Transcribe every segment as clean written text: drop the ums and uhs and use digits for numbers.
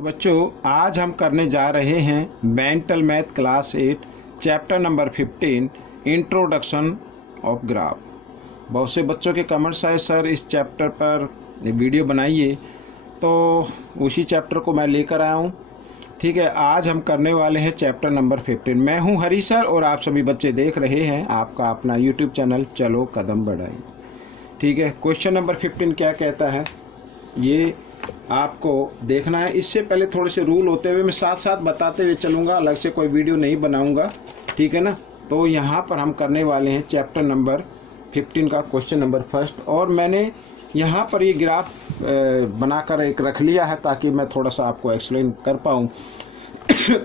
तो बच्चों आज हम करने जा रहे हैं mental math class 8 chapter number 15 introduction of graph. बहुत से बच्चों के कमेंट्स आए सर इस चैप्टर पर वीडियो बनाइए, तो उसी चैप्टर को मैं लेकर आया हूँ। ठीक है, आज हम करने वाले हैं चैप्टर नंबर 15। मैं हूँ हरी सर और आप सभी बच्चे देख रहे हैं आपका अपना यूट्यूब चैनल चलो कदम बढ़ाइए। ठीक है, क्वेश्चन नंबर 15 क्या कहता है ये आपको देखना है। इससे पहले थोड़े से रूल होते हुए मैं साथ साथ बताते हुए चलूँगा, अलग से कोई वीडियो नहीं बनाऊँगा। ठीक है ना। तो यहाँ पर हम करने वाले हैं चैप्टर नंबर 15 का क्वेश्चन नंबर फर्स्ट, और मैंने यहाँ पर ये ग्राफ बनाकर एक रख लिया है ताकि मैं थोड़ा सा आपको एक्सप्लेन कर पाऊँ।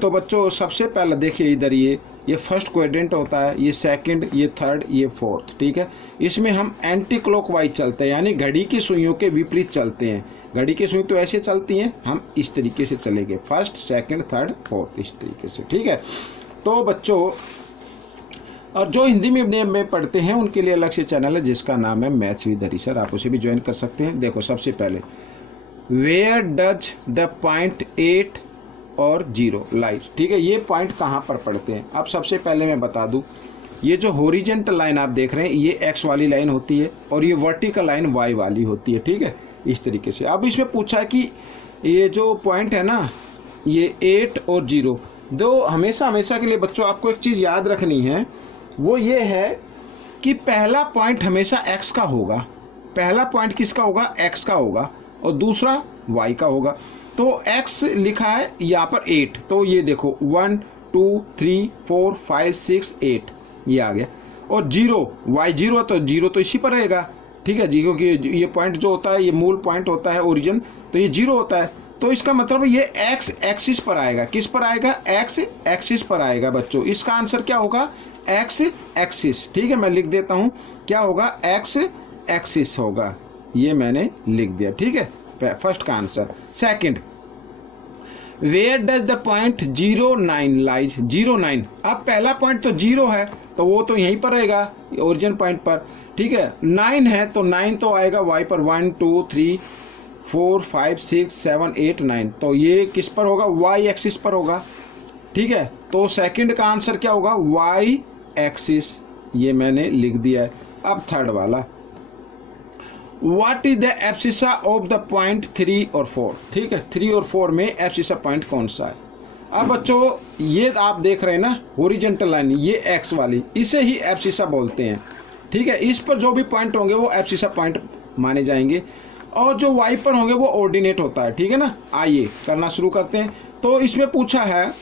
तो बच्चों सबसे पहले देखिए इधर ये फर्स्ट क्वाड्रेंट होता है, ये सेकंड, ये थर्ड, ये फोर्थ। ठीक है, इसमें हम एंटी क्लॉकवाइज चलते हैं, यानी घड़ी की सुइयों के विपरीत चलते हैं। घड़ी की सुई तो ऐसे चलती हैं, हम इस तरीके से चलेंगे, फर्स्ट सेकंड थर्ड फोर्थ, इस तरीके से। ठीक है, तो बच्चों और जो हिंदी मीडियम में पढ़ते हैं उनके लिए अलग से चैनल है जिसका नाम है मैथ्स विद हरी सर, आप उसे भी ज्वाइन कर सकते हैं। देखो सबसे पहले वेयर डज द पॉइंट 8 और 0 लाइट। ठीक है, ये पॉइंट कहाँ पर पड़ते हैं। अब सबसे पहले मैं बता दूं, ये जो हॉरिजॉन्टल लाइन आप देख रहे हैं ये एक्स वाली लाइन होती है और ये वर्टिकल लाइन वाई वाली होती है। ठीक है, इस तरीके से। अब इसमें पूछा है कि ये जो पॉइंट है ना, ये 8 और 0 दो हमेशा के लिए बच्चों आपको एक चीज़ याद रखनी है, वो ये है कि पहला पॉइंट हमेशा x का होगा। पहला पॉइंट किसका होगा, x का होगा, और दूसरा y का होगा। तो x लिखा है यहाँ पर 8, तो ये देखो 1 2 3 4 5 6 8 ये आ गया। और 0 y0 तो 0 तो इसी पर रहेगा। ठीक है जी, क्योंकि ये पॉइंट जो होता है ये मूल पॉइंट होता है ओरिजिन, तो ये 0 होता है। तो इसका मतलब ये x एक्सिस पर आएगा। किस पर आएगा, x एक्सिस पर आएगा बच्चों। इसका आंसर क्या होगा, x एक्सिस। ठीक है, मैं लिख देता हूँ क्या होगा, x एक्सिस होगा, ये मैंने लिख दिया। ठीक है, फर्स्ट का आंसर। Second, where does the point 09 lies. 09, अब पहला पॉइंट तो 0 है तो वो तो यहीं पर रहेगा ओरिजिन पॉइंट पर। ठीक है, 9 है तो 9 तो आएगा y पर, 1 2 3 4 5 6 7 8 9, तो ये किस पर होगा, y एक्सिस पर होगा। ठीक है, तो सेकंड का आंसर क्या होगा, y एक्सिस, ये मैंने लिख दिया है। अब थर्ड वाला, what is the abscissa of the point 3 और 4। ठीक है, 3 और 4 में एब्सिसा पॉइंट कौन सा है। अब बच्चों ये आप देख रहे हैं ना हॉरिजॉन्टल लाइन, ये x वाली, इसे ही एब्सिसा बोलते हैं। ठीक है, इस पर जो भी पॉइंट होंगे वो एब्सिसा पॉइंट माने जाएंगे, और जो y पर होंगे वो ऑर्डिनेट होता है। ठीक है ना, आइए करना शुरू करते हैं। तो इसमें पूछा है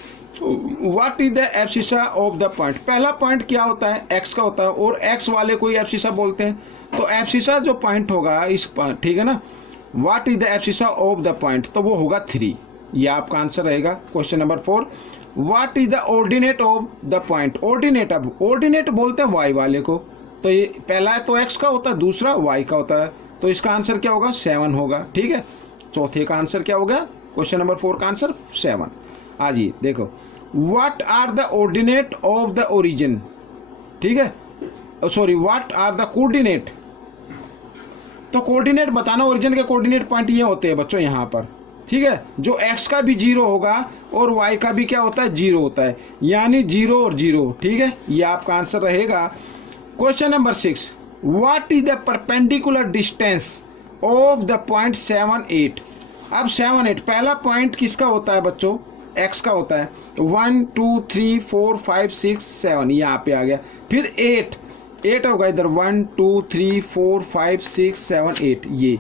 what is the abscissa of the point. पहला पॉइंट क्या होता है, x का होता है, और x वाले को ही एब्सिसा बोलते हैं। तो एब्सिसा जो पॉइंट होगा इस, ठीक है ना, what is the abscissa of the point, तो वो होगा 3, ये आपका आंसर रहेगा। Question number 4, what is the ordinate of the point. Ordinate, अब ऑर्डिनेट बोलते हैं y वाले को, तो ये पहला तो x का होता है, दूसरा y का होता है, तो इसका आंसर क्या होगा, 7 होगा। ठीक है, चौथे का आंसर क्या होगा, क्वेश्चन नंबर 4 का आंसर 7। आज ये देखो, what are the ordinate of the origin. ठीक है, sorry, what are the coordinate. तो कोऑर्डिनेट बताना, ओरिजिन के कोऑर्डिनेट पॉइंट ये होते हैं बच्चों यहाँ पर। ठीक है, जो x का भी 0 होगा और y का भी क्या होता है, 0 होता है, यानी 0 और 0। ठीक है, ये आपका आंसर रहेगा। Question number 6, what is the perpendicular distance of the point 7 8। अब 7 8 पहला पॉइंट किसका होता है बच्चों, x का होता है, 1 2 3 4 5 6 7 यहाँ पे आ गया। फिर 8 होगा इधर, 1 2 3 4 5 6 7 8 ये।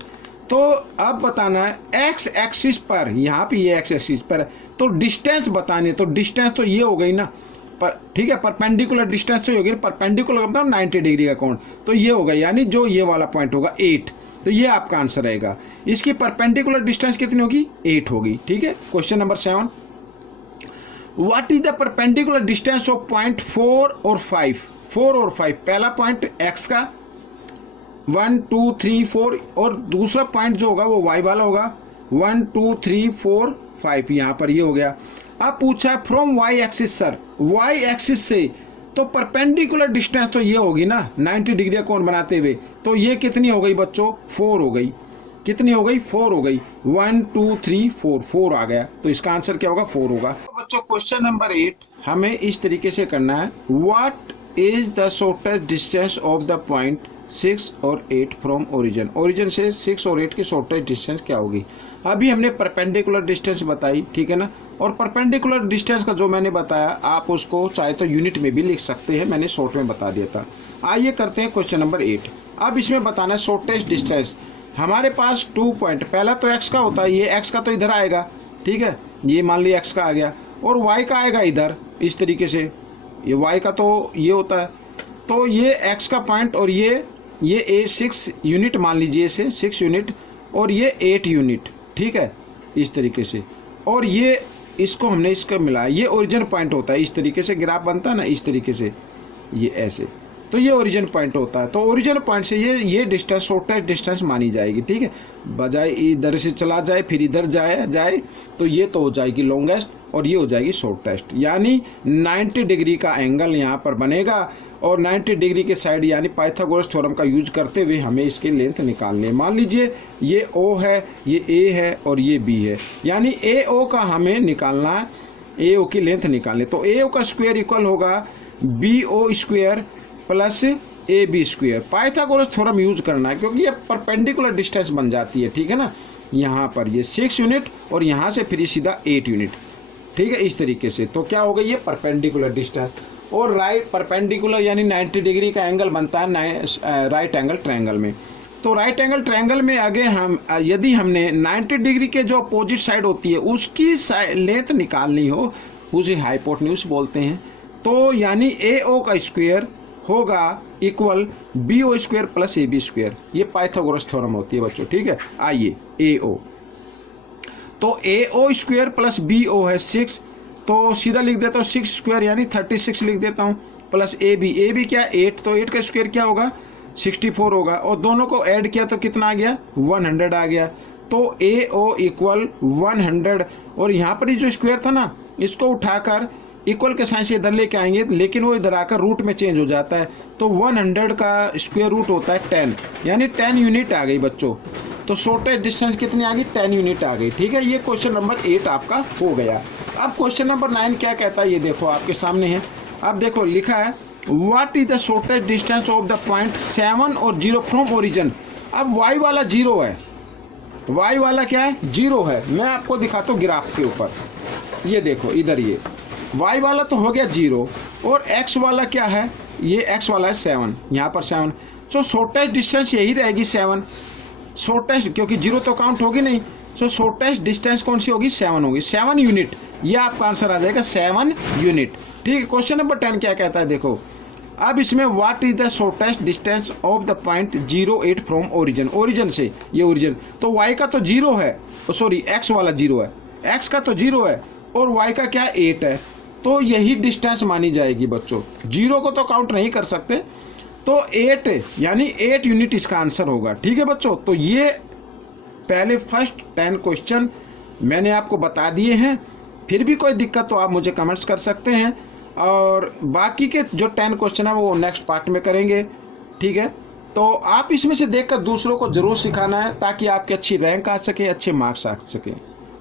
तो अब बताना है x एक्सिस पर, यहाँ पे ये x एक्सिस पर है, तो डिस्टेंस बतानी है। तो डिस्टेंस तो ये हो गई ना, पर ठीक है, परपेंडिकुलर डिस्टेंस तो ये हो गई, परपेंडिकुलर मतलब 90 डिग्री का कोण, तो ये होगा, यानी जो ये वाला पॉइंट होगा 8, तो ये आपका आंसर रहेगा। इसकी परपेंडिकुलर डिस्टेंस कितनी होगी, 8 होगी। ठीक है, question number 7, what is the perpendicular distance of point 4 और 5। 4 और 5, पहला पॉइंट x का 1 2 3 4, और दूसरा पॉइंट जो होगा वो y वाला होगा, 1 2 3 4 5 यहाँ पर ये हो गया। अब पूछा है from y axis sir, y axis से, तो परपेंडिकुलर डिस्टेंस तो ये होगी ना 90 डिग्री का कोण बनाते हुए, तो ये कितनी हो गई बच्चों, 4 हो गई। कितनी हो गई, 4 हो गई। 1 2 3 4, 4 आ गया, तो इसका आंसर क्या होगा, 4 होगा। तो बच्चों क्वेश्चन नंबर 8 हमें इस तरीके से करना है, what is the shortest distance of the point 6 और 8 फ्रॉम ओरिजिन। ओरिजिन से 6 और 8 की शॉर्टेस्ट डिस्टेंस क्या होगी। अभी हमने परपेंडिकुलर डिस्टेंस बताई, ठीक है ना, और परपेंडिकुलर डिस्टेंस का जो मैंने बताया आप उसको चाहे तो यूनिट में भी लिख सकते हैं, मैंने शॉर्ट में बता दिया था। आइए करते हैं क्वेश्चन नंबर 8। अब इसमें बताना है शॉर्टेस्ट डिस्टेंस। हमारे पास 2 पॉइंट, पहला तो x का होता है, ये x का तो इधर आएगा, ठीक है, ये मान लिया x का आ गया, और y का आएगा इधर इस तरीके से, ये y का तो ये होता है, तो ये x का पॉइंट और ये a 6 यूनिट मान लीजिए, इसे 6 यूनिट, और ये 8 यूनिट, ठीक है, इस तरीके से, और ये इसको हमने इसका मिलाया, ये ओरिजिन पॉइंट होता है, इस तरीके से ग्राफ बनता है ना, इस तरीके से, ये ऐसे, तो ये ओरिजिन पॉइंट होता है। तो ओरिजिन पॉइंट से ये डिस्टेंस शॉर्टेस्ट डिस्टेंस मानी जाएगी, ठीक है, बजाय इधर से चला जाए फिर इधर जाए तो ये तो हो जाएगी लॉन्गेस्ट और ये हो जाएगी शॉर्टेस्ट, यानी 90 डिग्री का एंगल यहाँ पर बनेगा, और 90 डिग्री के साइड यानी पाइथागोरस थ्योरम का यूज करते हुए हमें इसकी लेंथ निकालनी है। मान लीजिए ये O है, ये A है और ये B है, यानी AO का हमें निकालना है, AO की लेंथ निकालनी। तो AO का स्क्वायर इक्वल होगा BO square plus AB square. Pythagoras theorem use करना है क्योंकि ये परपेंडिकुलर डिस्टेंस बन जाती है, ठीक है ना, यहाँ पर ये 6 यूनिट और यहाँ से फिर सीधा 8 यूनिट, ठीक है, इस तरीके से। तो क्या होगा, ये परपेंडिकुलर डिस्टेंस, और राइट परपेंडिकुलर यानी 90 डिग्री का एंगल बनता है राइट एंगल ट्रायंगल में। तो राइट एंगल ट्रायंगल में आगे हम यदि हमने 90 डिग्री के जो अपोजिट साइड होती है उसकी लेंथ निकालनी हो, उसे हाइपोटेन्यूज बोलते हैं। तो यानी AO का स्क्वायर होगा equal BO square plus AB square, ये पाइथागोरस थ्योरम होती है बच्चों, ठीक है। आइए AO, तो AO स्क्वायर प्लस BO है 6, तो सीधा लिख देता हूँ 6 स्क्वायर यानी 36 लिख देता हूँ, प्लस AB क्या 8, तो 8 का स्क्वायर क्या होगा 64 होगा, और दोनों को ऐड किया तो कितना आ गया 100 आ गया। तो AO इक्वल 100, और यहाँ पर ही जो स्क्वायर था ना इसको उठाकर इक्वल के साइन से इधर लेके आएंगे, लेकिन वो इधर आकर रूट में चेंज हो जाता है, तो 100 का स्क्वायर रूट होता है 10, यानी 10 यूनिट आ गई बच्चों। तो शॉर्टेस्ट डिस्टेंस कितनी आ गई, 10 यूनिट आ गई, ठीक है। ये क्वेश्चन नंबर 8 आपका हो गया। अब क्वेश्चन नंबर 9 क्या कहता है, ये देखो आपके सामने है। अब देखो लिखा है what is the shortest distance of the point 7 और 0 फ्रॉम ओरिजिन। अब y वाला 0 है, y वाला क्या है 0 है, मैं आपको दिखाता हूँ ग्राफ के ऊपर, ये देखो इधर, ये y वाला तो हो गया 0, और x वाला क्या है, ये x वाला है 7, यहाँ पर 7, सो शॉर्टेस्ट डिस्टेंस यही रहेगी 7, शॉर्टेस्ट, क्योंकि 0 तो काउंट होगी नहीं, सो शॉर्टेस्ट डिस्टेंस कौन सी होगी 7 होगी, 7 यूनिट, ये आपका आंसर आ जाएगा 7 यूनिट, ठीक है। क्वेश्चन नंबर 10 क्या कहता है, देखो अब इसमें what is the shortest distance of the point 08 from origin, origin से ये ओरिजिन, तो y का तो 0 है, सॉरी x वाला 0 है, x का तो 0 है और y का क्या 8 है, तो यही डिस्टेंस मानी जाएगी बच्चों, 0 को तो काउंट नहीं कर सकते, तो 8 यानी 8 यूनिट इसका आंसर होगा, ठीक है बच्चों। तो ये पहले फर्स्ट 10 क्वेश्चन मैंने आपको बता दिए हैं, फिर भी कोई दिक्कत तो आप मुझे कमेंट्स कर सकते हैं, और बाकी के जो 10 क्वेश्चन है वो नेक्स्ट पार्ट में करेंगे, ठीक है। तो आप इसमें से देखकर दूसरों को जरूर सिखाना है ताकि आपकी अच्छी रैंक आ सके, अच्छे मार्क्स आ सके।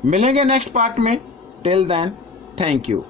मिलेंगे नेक्स्ट पार्ट में, टिल देन थैंक यू।